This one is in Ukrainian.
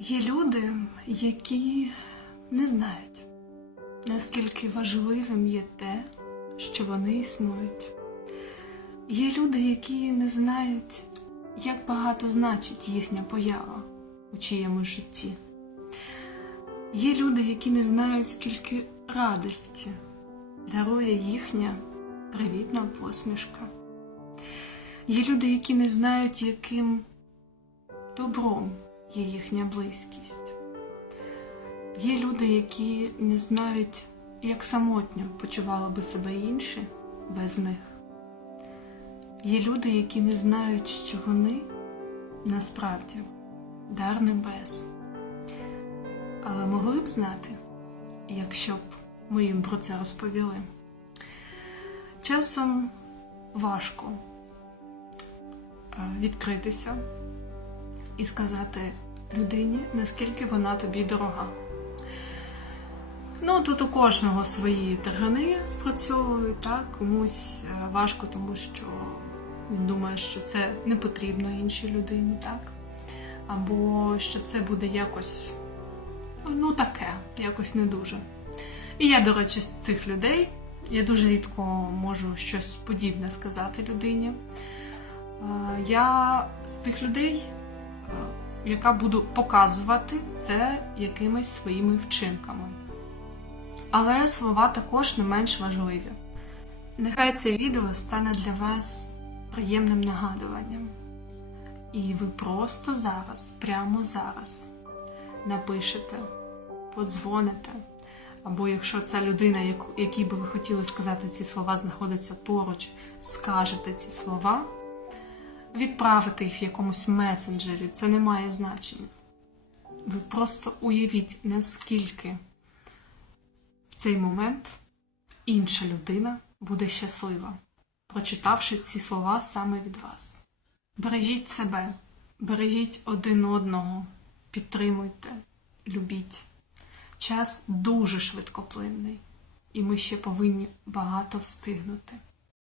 Є люди, які не знають, наскільки важливим є те, що вони існують. Є люди, які не знають, як багато значить їхня поява у чиємусь житті. Є люди, які не знають, скільки радості дарує їхня привітна посмішка. Є люди, які не знають, яким добром є їхня близькість. Є люди, які не знають, як самотньо почували би себе інші без них. Є люди, які не знають, що вони насправді дар небес. Але могли б знати, якщо б ми їм про це розповіли. Часом важко е, відкритися і сказати людині, наскільки вона тобі дорога. Ну, тут у кожного свої таргани спрацьовують, так? комусь е, важко, тому що він думає, що це не потрібно іншій людині, так? Або що це буде якось, ну, таке, якось не дуже. І я, до речі, з цих людей, я дуже рідко можу щось подібне сказати людині. Е, Я з тих людей, яка буду показувати це якимись своїми вчинками. Але слова також не менш важливі. Нехай це відео стане для вас приємним нагадуванням. І ви просто зараз, прямо зараз, напишете, подзвоните. Або якщо ця людина, якій би ви хотіли сказати ці слова, знаходиться поруч, скажете ці слова, відправите їх в якомусь месенджері, це не має значення. Ви просто уявіть, наскільки в цей момент інша людина буде щаслива, прочитавши ці слова саме від вас. Бережіть себе, бережіть один одного, підтримуйте, любіть. Час дуже швидкоплинний, і ми ще повинні багато встигнути.